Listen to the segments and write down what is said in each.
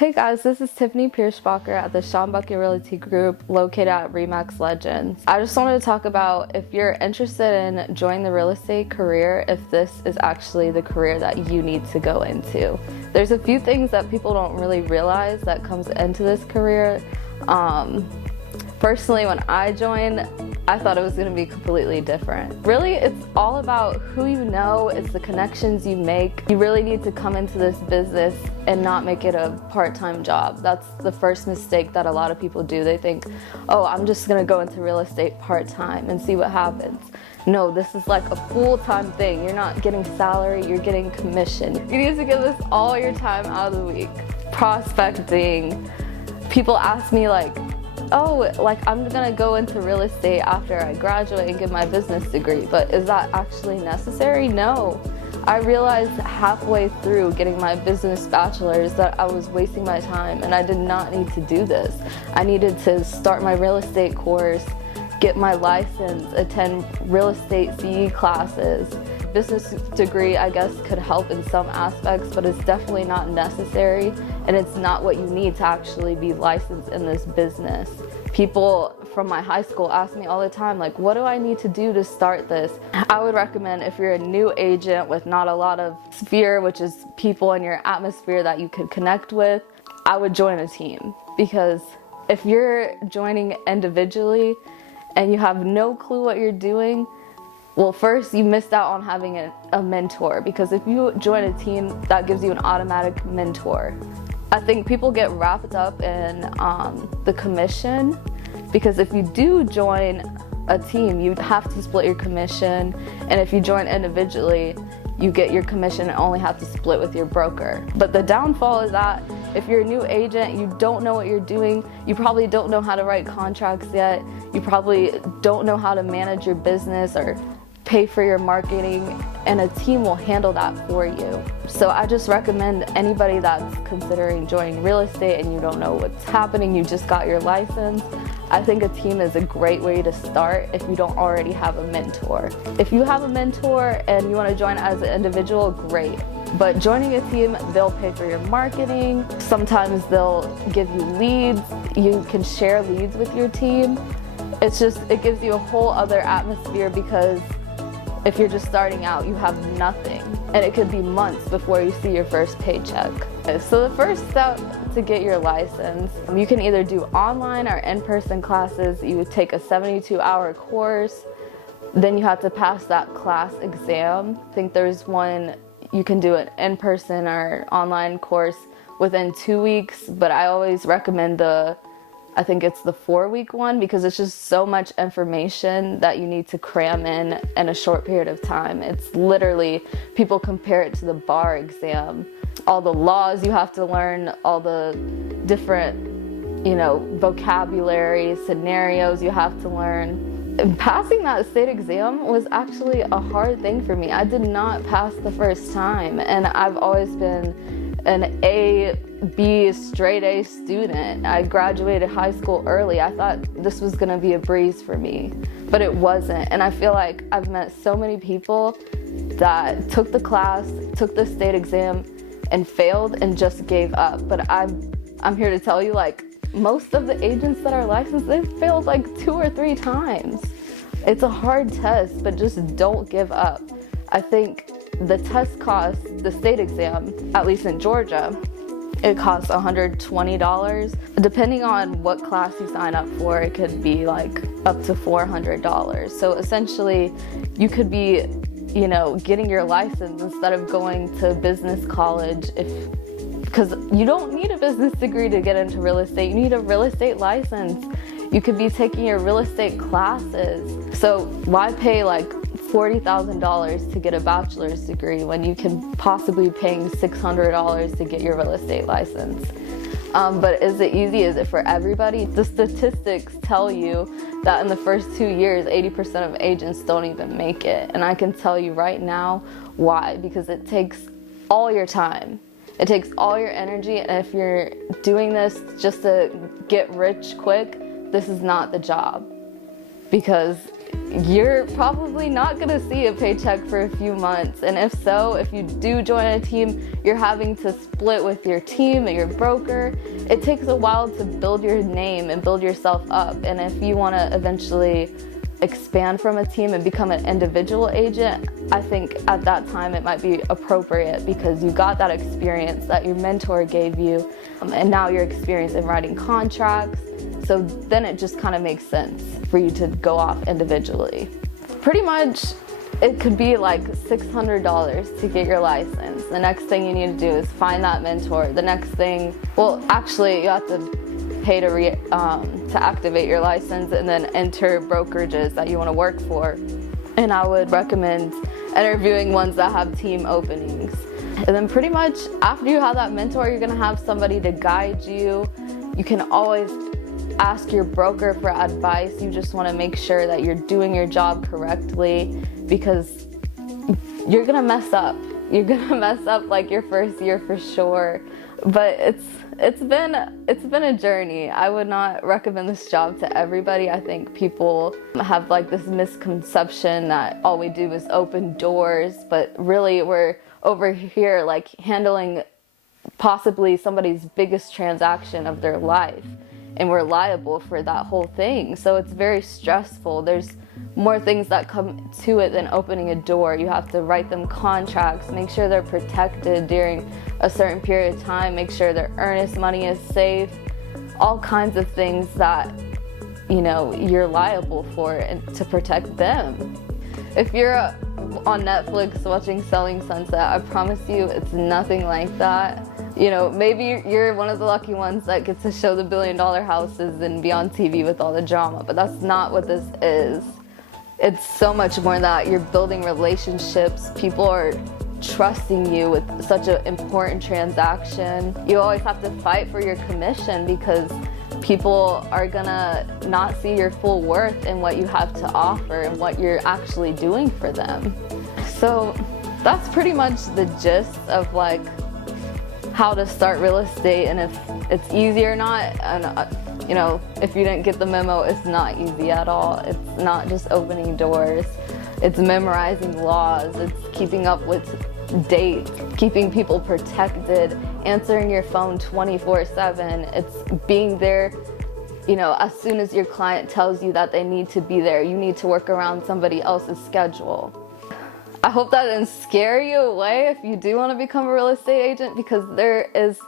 Hey guys, this is Tiffany Pierschbacher at the Sean Bucket Realty Group located at RE/MAX Legends. I just wanted to talk about if you're interested in joining the real estate career, if this is actually the career that you need to go into. There's a few things that people don't really realize that comes into this career. Personally, when I joined, I thought it was going to be completely different. Really, it's all about who you know, it's the connections you make. You really need to come into this business and not make it a part-time job. That's the first mistake that a lot of people do. They think, oh, I'm just going to go into real estate part-time and see what happens. No, this is like a full-time thing. You're not getting salary, you're getting commission. You need to give this all your time out of the week. Prospecting. People ask me like, oh, like I'm gonna go into real estate after I graduate and get my business degree, but is that actually necessary? No. I realized halfway through getting my business bachelor's that I was wasting my time and I did not need to do this. I needed to start my real estate course, get my license, attend real estate CE classes. Business degree, I guess, could help in some aspects, but it's definitely not necessary, and it's not what you need to actually be licensed in this business. People from my high school ask me all the time, like, what do I need to do to start this? I would recommend, if you're a new agent with not a lot of sphere, which is people in your atmosphere that you could connect with, I would join a team. Because if you're joining individually and you have no clue what you're doing, well, first, you missed out on having a mentor, because if you join a team, that gives you an automatic mentor. I think people get wrapped up in the commission, because if you do join a team, you have to split your commission, and if you join individually, you get your commission and only have to split with your broker. But the downfall is that if you're a new agent, you don't know what you're doing, you probably don't know how to write contracts yet, you probably don't know how to manage your business or pay for your marketing, and a team will handle that for you. So I just recommend anybody that's considering joining real estate and you don't know what's happening, you just got your license, I think a team is a great way to start if you don't already have a mentor. If you have a mentor and you want to join as an individual, great. But joining a team, they'll pay for your marketing, sometimes they'll give you leads, you can share leads with your team. It gives you a whole other atmosphere, because if you're just starting out, you have nothing, and it could be months before you see your first paycheck. So the first step to get your license, you can either do online or in-person classes. You would take a 72-hour course, then you have to pass that class exam. I think there's one, you can do an in-person or online course within 2 weeks, but I always recommend I think it's the 4-week one, because it's just so much information that you need to cram in a short period of time. It's literally, people compare it to the bar exam. All the laws you have to learn, all the different, vocabulary, scenarios you have to learn. And passing that state exam was actually a hard thing for me. I did not pass the first time, and I've always been an A, B, straight A student. I graduated high school early. I thought this was gonna be a breeze for me, but it wasn't. And I feel like I've met so many people that took the class, took the state exam, and failed and just gave up. But I'm here to tell you, like, most of the agents that are licensed, they've failed like 2 or 3 times. It's a hard test, but just don't give up. I think the test costs, the state exam, at least in Georgia, it costs $120. Depending on what class you sign up for, it could be like up to $400. So essentially, you could be, getting your license instead of going to business college, because you don't need a business degree to get into real estate. You need a real estate license. You could be taking your real estate classes. So why pay like $40,000 to get a bachelor's degree when you can possibly be paying $600 to get your real estate license? But is it easy? Is it for everybody? The statistics tell you that in the first 2 years, 80% of agents don't even make it. And I can tell you right now why, because it takes all your time. It takes all your energy, and if you're doing this just to get rich quick, this is not the job, because you're probably not going to see a paycheck for a few months. And if so, if you do join a team, you're having to split with your team and your broker. It takes a while to build your name and build yourself up. And if you want to eventually expand from a team and become an individual agent, I think at that time it might be appropriate because you got that experience that your mentor gave you, and now you're experienced in writing contracts. So then it just kind of makes sense for you to go off individually. Pretty much it could be like $600 to get your license. The next thing you need to do is find that mentor. The next thing, well, actually you have to pay to activate your license and then enter brokerages that you want to work for. And I would recommend interviewing ones that have team openings. And then pretty much after you have that mentor, you're going to have somebody to guide you. You can always ask your broker for advice. You just want to make sure that you're doing your job correctly, because you're going to mess up. You're going to mess up like your first year for sure. But it's been a journey. I would not recommend this job to everybody. I think people have like this misconception that all we do is open doors, but really we're over here like handling possibly somebody's biggest transaction of their life, and we're liable for that whole thing. So it's very stressful. There's more things that come to it than opening a door. You have to write them contracts, make sure they're protected during a certain period of time, make sure their earnest money is safe, all kinds of things that, you know, you're liable for and to protect them. If you're on Netflix watching Selling Sunset, I promise you it's nothing like that. You know, maybe you're one of the lucky ones that gets to show the billion-dollar houses and be on TV with all the drama, but that's not what this is. It's so much more than that. You're building relationships. People are trusting you with such an important transaction. You always have to fight for your commission because people are gonna not see your full worth in what you have to offer and what you're actually doing for them. So that's pretty much the gist of like how to start real estate, and if it's easy or not. And you know, if you didn't get the memo, it's not easy at all. It's not just opening doors. It's memorizing laws. It's keeping up with dates, keeping people protected, answering your phone 24/7. It's being there, you know, as soon as your client tells you that they need to be there. You need to work around somebody else's schedule. I hope that didn't scare you away if you do want to become a real estate agent, because there is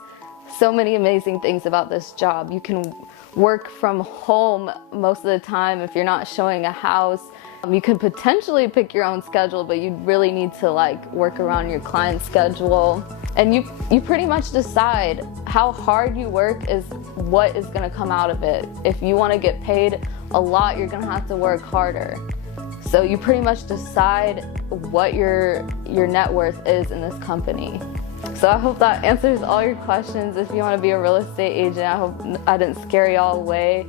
so many amazing things about this job. You can work from home most of the time if you're not showing a house. You can potentially pick your own schedule, but you really need to like work around your client's schedule. And you pretty much decide how hard you work is what is going to come out of it. If you want to get paid a lot, you're going to have to work harder. So you pretty much decide what your net worth is in this company. So I hope that answers all your questions. If you want to be a real estate agent, I hope I didn't scare you all away,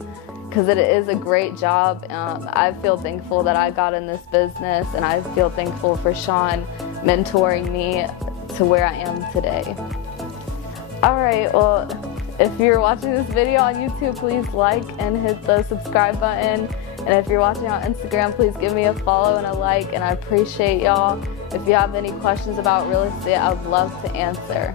because it is a great job. I feel thankful that I got in this business, and I feel thankful for Sean mentoring me to where I am today. All right, well, if you're watching this video on YouTube, please like and hit the subscribe button. And if you're watching on Instagram, please give me a follow and a like, and I appreciate y'all. If you have any questions about real estate, I'd love to answer.